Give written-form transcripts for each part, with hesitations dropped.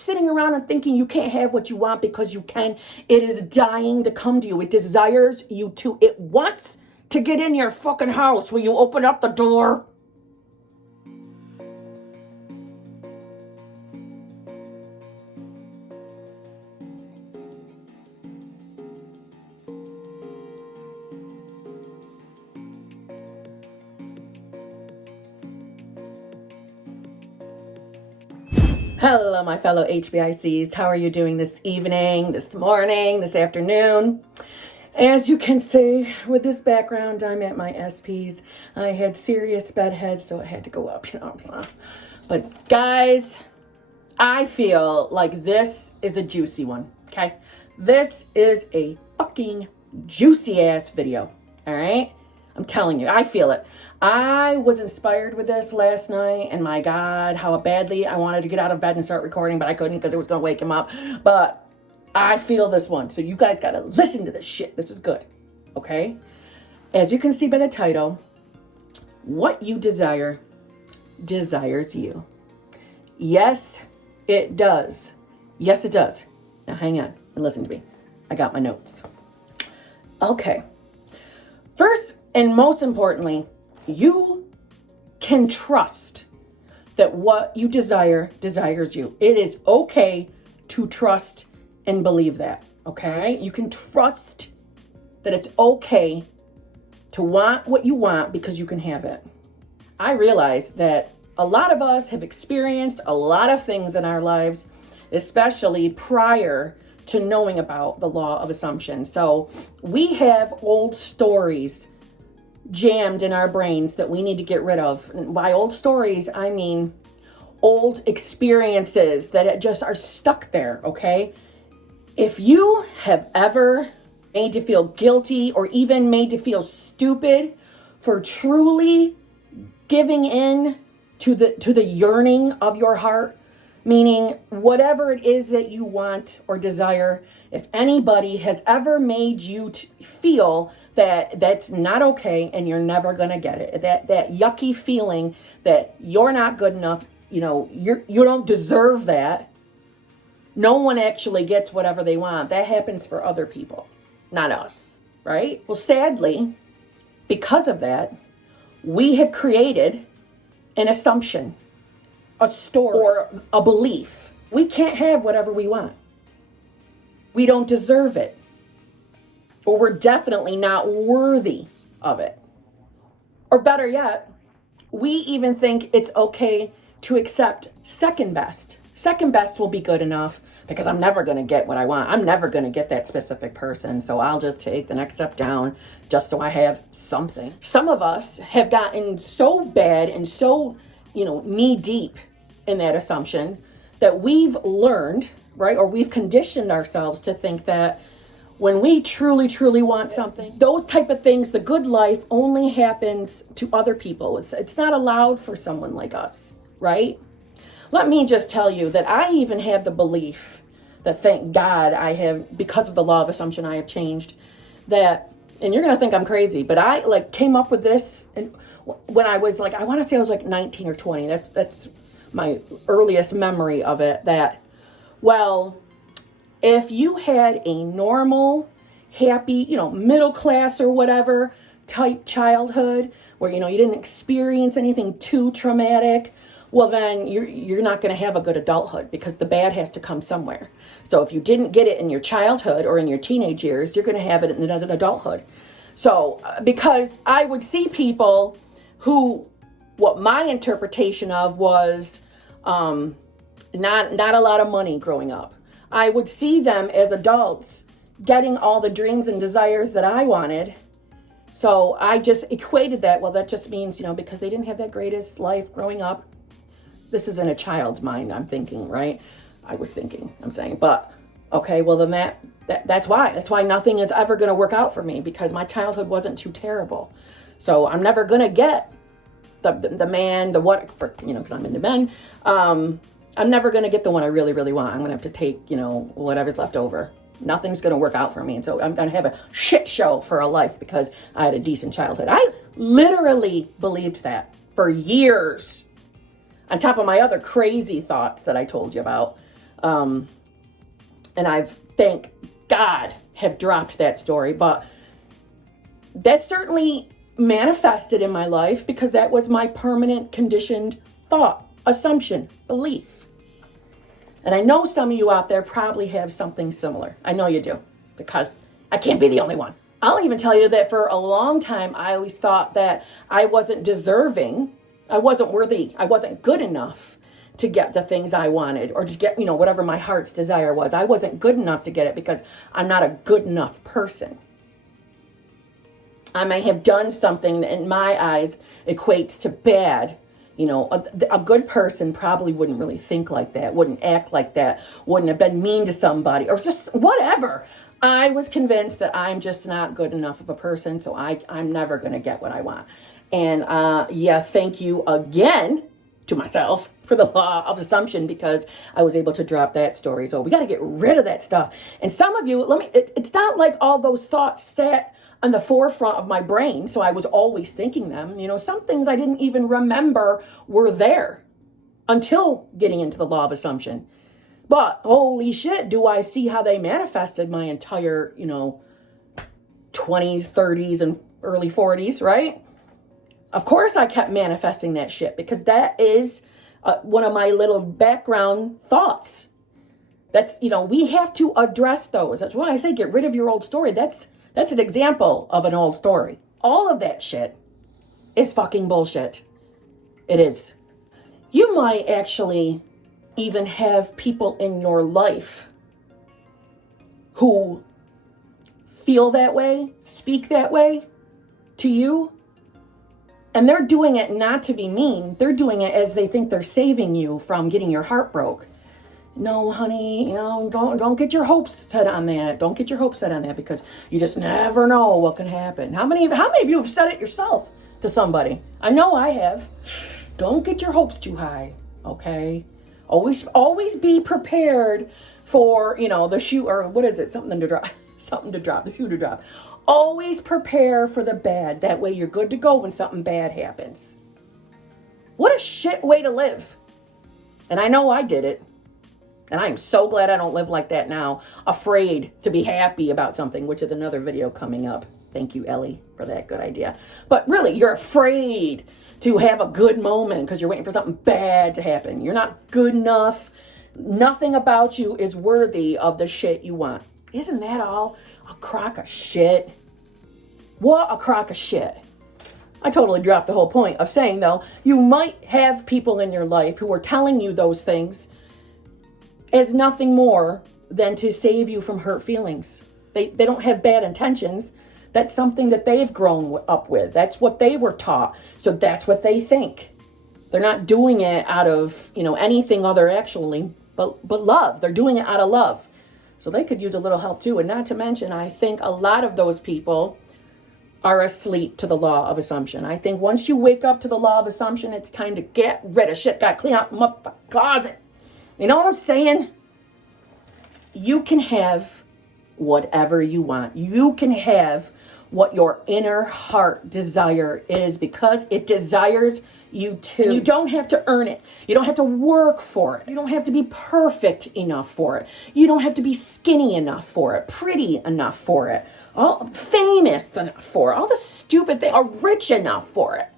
sitting around and thinking you can't have what you want, because you can. It is dying to come to you. It desires you to. It wants to get in your fucking house. Will you open up the door? Hello, my fellow HBICs. How are you doing this evening, this morning, this afternoon? As you can see with this background, I'm at my SP's. I had serious bedhead, so I had to go up, you know what I'm saying? But guys, I feel like this is a juicy one, okay? This is a fucking juicy ass video, all right? I'm telling you, I feel it. I was inspired with this last night, and my God, how badly I wanted to get out of bed and start recording, but I couldn't because it was going to wake him up. But I feel this one, so you guys got to listen to this shit. This is good, okay? As you can see by the title, what you desire desires you. Yes, it does. Yes, it does. Now hang on and listen to me. I got my notes. Okay. First and most importantly, you can trust that what you desire desires you. It is okay to trust and believe that, okay? You can trust that it's okay to want what you want because you can have it. I realize that a lot of us have experienced a lot of things in our lives, especially prior to knowing about the law of assumption. So we have old stories jammed in our brains that we need to get rid of. And by old stories, I mean old experiences that just are stuck there, okay? If you have ever made you feel guilty or even made you feel stupid for truly giving in to the yearning of your heart, meaning whatever it is that you want or desire, if anybody has ever made you feel that that's not okay and you're never going to get it, that yucky feeling that you're not good enough, you know, you don't deserve that, no one actually gets whatever they want, that happens for other people, not us, right? Well, sadly, because of that, we have created an assumption, a story, or a belief. We can't have whatever we want. We don't deserve it. Or we're definitely not worthy of it. Or better yet, we even think it's okay to accept second best. Second best will be good enough because I'm never going to get what I want. I'm never going to get that specific person. So I'll just take the next step down just so I have something. Some of us have gotten so bad and so, knee deep in that assumption that we've learned, right? Or we've conditioned ourselves to think that when we truly, truly want something, those type of things, the good life only happens to other people. It's not allowed for someone like us, right? Let me just tell you that I even had the belief that, thank God, I have, because of the law of assumption, I have changed that, and you're going to think I'm crazy, but I came up with this and when I was I want to say I was 19 or 20. That's my earliest memory of it, that, well, if you had a normal, happy, middle class or whatever type childhood where, you didn't experience anything too traumatic, well, then you're not going to have a good adulthood because the bad has to come somewhere. So if you didn't get it in your childhood or in your teenage years, you're going to have it in an adulthood. So because I would see people who, what my interpretation of was not a lot of money growing up. I would see them as adults getting all the dreams and desires that I wanted. So I just equated that, well, that just means, because they didn't have that greatest life growing up. This is in a child's mind, I'm thinking, right? I'm saying, but okay, well then that's why. That's why nothing is ever going to work out for me, because my childhood wasn't too terrible. So I'm never going to get the man, the what, because I'm into men. I'm never going to get the one I really, really want. I'm going to have to take, whatever's left over. Nothing's going to work out for me. And so I'm going to have a shit show for a life because I had a decent childhood. I literally believed that for years. On top of my other crazy thoughts that I told you about. And I've, thank God, have dropped that story. But that certainly manifested in my life because that was my permanent conditioned thought, assumption, belief. And I know some of you out there probably have something similar. I know you do, because I can't be the only one. I'll even tell you that for a long time, I always thought that I wasn't deserving, I wasn't worthy, I wasn't good enough to get the things I wanted, or to get, whatever my heart's desire was. I wasn't good enough to get it because I'm not a good enough person. I may have done something that in my eyes equates to bad. A good person probably wouldn't really think like that, wouldn't act like that, wouldn't have been mean to somebody, or just whatever. I was convinced that I'm just not good enough of a person, so I'm never going to get what I want. And thank you again to myself for the law of assumption, because I was able to drop that story. So we got to get rid of that stuff. And some of you, it's not like all those thoughts sat on the forefront of my brain, so I was always thinking them. Some things I didn't even remember were there until getting into the law of assumption. But holy shit, do I see how they manifested my entire, 20s, 30s, and early 40s, right? Of course I kept manifesting that shit, because that is one of my little background thoughts. That's, we have to address those. That's why I say get rid of your old story. That's an example of an old story. All of that shit is fucking bullshit. It is. You might actually even have people in your life who feel that way, speak that way to you. And they're doing it not to be mean. They're doing it as they think they're saving you from getting your heart broke. No, honey, don't get your hopes set on that. Don't get your hopes set on that, because you just never know what can happen. How many of you have said it yourself to somebody? I know I have. Don't get your hopes too high, okay? Always be prepared for, the shoe, or what is it? Something to drop, the shoe to drop. Always prepare for the bad. That way you're good to go when something bad happens. What a shit way to live. And I know I did it. And I am so glad I don't live like that now. Afraid to be happy about something, which is another video coming up. Thank you, Ellie, for that good idea. But really, you're afraid to have a good moment because you're waiting for something bad to happen. You're not good enough. Nothing about you is worthy of the shit you want. Isn't that all a crock of shit? What a crock of shit. I totally dropped the whole point of saying, though, you might have people in your life who are telling you those things as nothing more than to save you from hurt feelings. They don't have bad intentions. That's something that they've grown up with. That's what they were taught. So that's what they think. They're not doing it out of, anything other actually, but love. They're doing it out of love. So they could use a little help too. And not to mention, I think a lot of those people are asleep to the law of assumption. I think once you wake up to the law of assumption, it's time to get rid of shit. Got to clean out the motherfucking closet. You know what I'm saying? You can have whatever you want. You can have what your inner heart desire is, because it desires you to. You don't have to earn it. You don't have to work for it. You don't have to be perfect enough for it. You don't have to be skinny enough for it, pretty enough for it, famous enough for it, all the stupid things, or rich enough for it.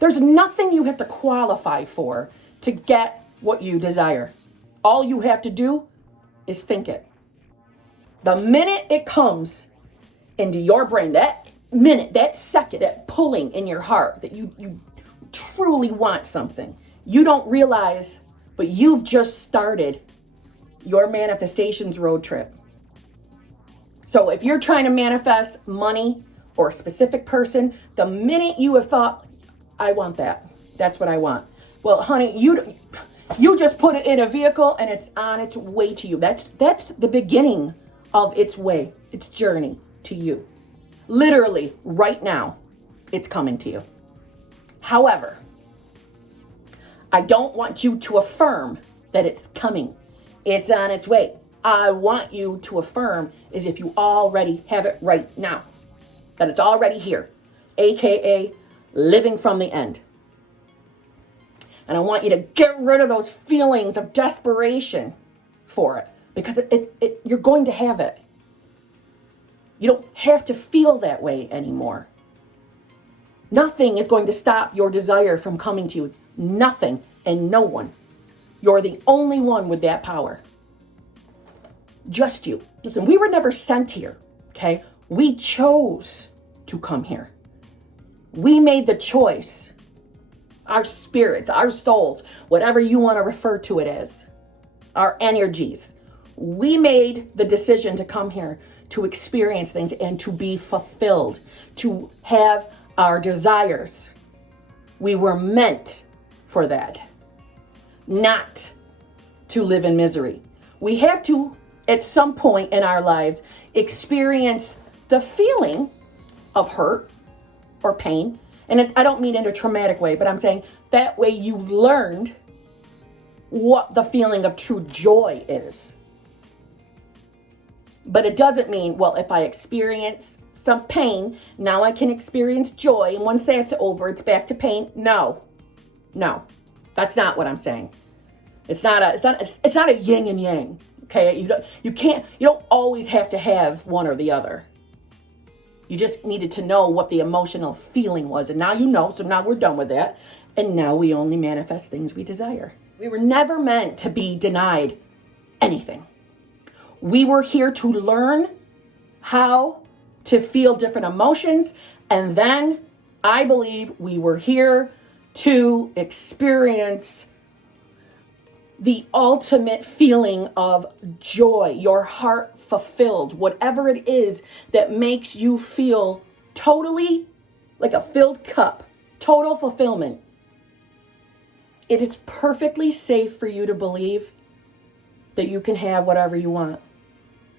There's nothing you have to qualify for to get what you desire. All you have to do is think it. The minute it comes into your brain, that minute, that second, that pulling in your heart that you truly want something, you don't realize, but you've just started your manifestations road trip. So if you're trying to manifest money or a specific person, the minute you have thought, I want that, that's what I want. Well, honey, you just put it in a vehicle and it's on its way to you. That's the beginning of its way, its journey to you. Literally, right now, it's coming to you. However, I don't want you to affirm that it's coming. It's on its way. I want you to affirm as if you already have it right now. That it's already here. AKA living from the end. And I want you to get rid of those feelings of desperation for it, because you're going to have it. You don't have to feel that way anymore. Nothing is going to stop your desire from coming to you. Nothing and no one. You're the only one with that power. Just you. Listen, we were never sent here, okay? We chose to come here. We made the choice. Our spirits, our souls, whatever you want to refer to it as, our energies. We made the decision to come here to experience things and to be fulfilled, to have our desires. We were meant for that, not to live in misery. We have to, at some point in our lives, experience the feeling of hurt or pain. And I don't mean in a traumatic way, but I'm saying that way you've learned what the feeling of true joy is. But it doesn't mean, well, if I experience some pain, now I can experience joy. And once that's over, it's back to pain. No, that's not what I'm saying. It's not a yin and yang. Okay. You don't always have to have one or the other. You just needed to know what the emotional feeling was. And now you know, so now we're done with that. And now we only manifest things we desire. We were never meant to be denied anything. We were here to learn how to feel different emotions. And then I believe we were here to experience the ultimate feeling of joy, your heart fulfilled, whatever it is that makes you feel totally like a filled cup, total fulfillment. It is perfectly safe for you to believe that you can have whatever you want.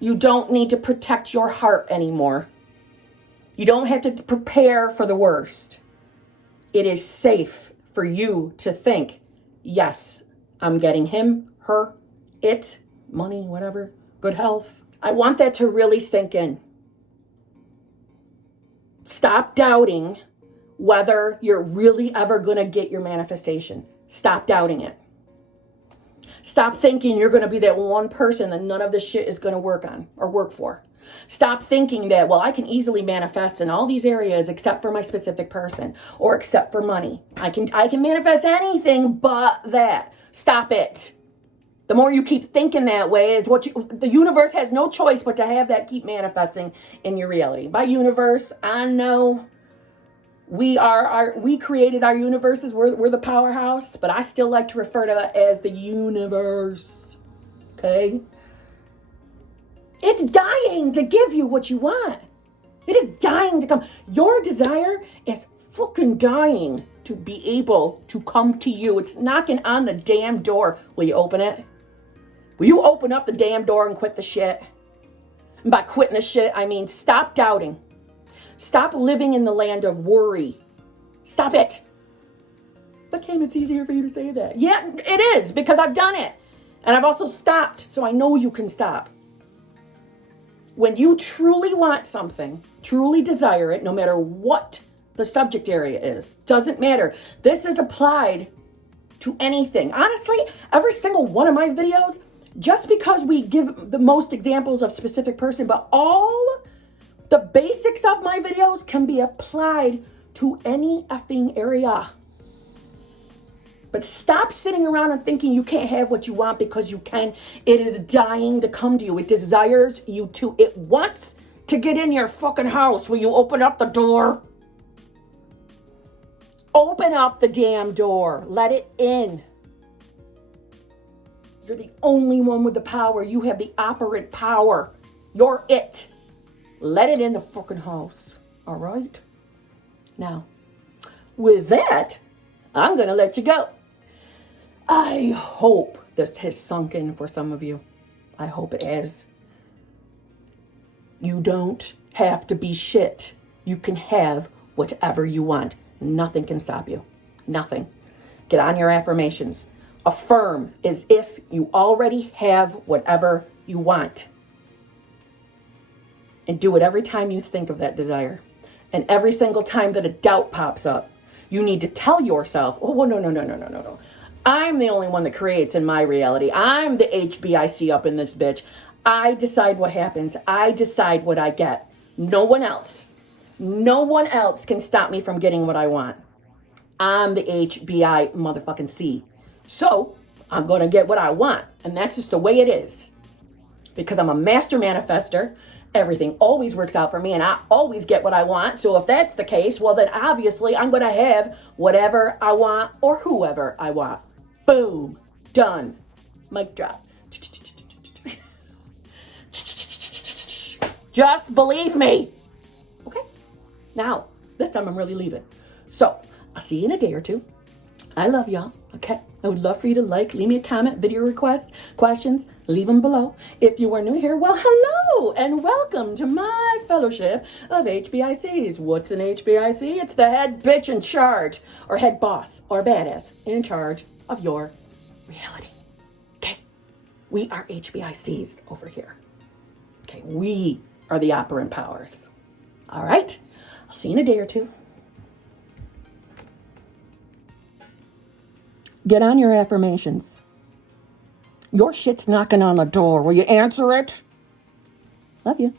You don't need to protect your heart anymore. You don't have to prepare for the worst. It is safe for you to think, yes, I'm getting him, her, it, money, whatever, good health. I want that to really sink in. Stop doubting whether you're really ever going to get your manifestation. Stop doubting it. Stop thinking you're going to be that one person that none of this shit is going to work on or work for. Stop thinking that, well, I can easily manifest in all these areas except for my specific person or except for money. I can manifest anything but that. Stop it. The more you keep thinking that way, is the universe has no choice but to have that keep manifesting in your reality. By universe, I know we created our universes. We're the powerhouse, but I still like to refer to it as the universe. Okay? It's dying to give you what you want. It is dying to come. Your desire is fucking dying to be able to come to you. It's knocking on the damn door. Will you open it? Will you open up the damn door and quit the shit? And by quitting the shit, I mean stop doubting. Stop living in the land of worry. Stop it. But Kim, it's easier for you to say that. Yeah, it is, because I've done it. And I've also stopped, so I know you can stop. When you truly want something, truly desire it, no matter what the subject area is, doesn't matter. This is applied to anything. Honestly, every single one of my videos, just because we give the most examples of specific person, but all the basics of my videos can be applied to any effing area. But stop sitting around and thinking you can't have what you want, because you can. It is dying to come to you. It desires you to. It wants to get in your fucking house. Will you open up the door? Open up the damn door. Let it in. You're the only one with the power. You have the operant power. You're it. Let it in the fucking house. All right? Now, with that, I'm going to let you go. I hope this has sunk in for some of you. I hope it has. You don't have to be shit. You can have whatever you want. Nothing can stop you. Nothing. Get on your affirmations. Affirm as if you already have whatever you want. And do it every time you think of that desire. And every single time that a doubt pops up, you need to tell yourself, oh, well, no. I'm the only one that creates in my reality. I'm the HBIC up in this bitch. I decide what happens. I decide what I get. No one else. No one else can stop me from getting what I want. I'm the HBI motherfucking C. So I'm going to get what I want. And that's just the way it is. Because I'm a master manifester. Everything always works out for me and I always get what I want. So if that's the case, well then obviously I'm going to have whatever I want or whoever I want. Boom. Done. Mic drop. Just believe me. Okay? Now, this time I'm really leaving. So, I'll see you in a day or two. I love y'all. Okay? I would love for you to leave me a comment, video requests, questions, leave them below. If you are new here, well, hello and welcome to my fellowship of HBICs. What's an HBIC? It's the head bitch in charge, or head boss, or badass in charge of your reality. Okay? We are HBICs over here. Okay? We are the operant powers. All right? I'll see you in a day or two. Get on your affirmations. Your shit's knocking on the door. Will you answer it? Love you.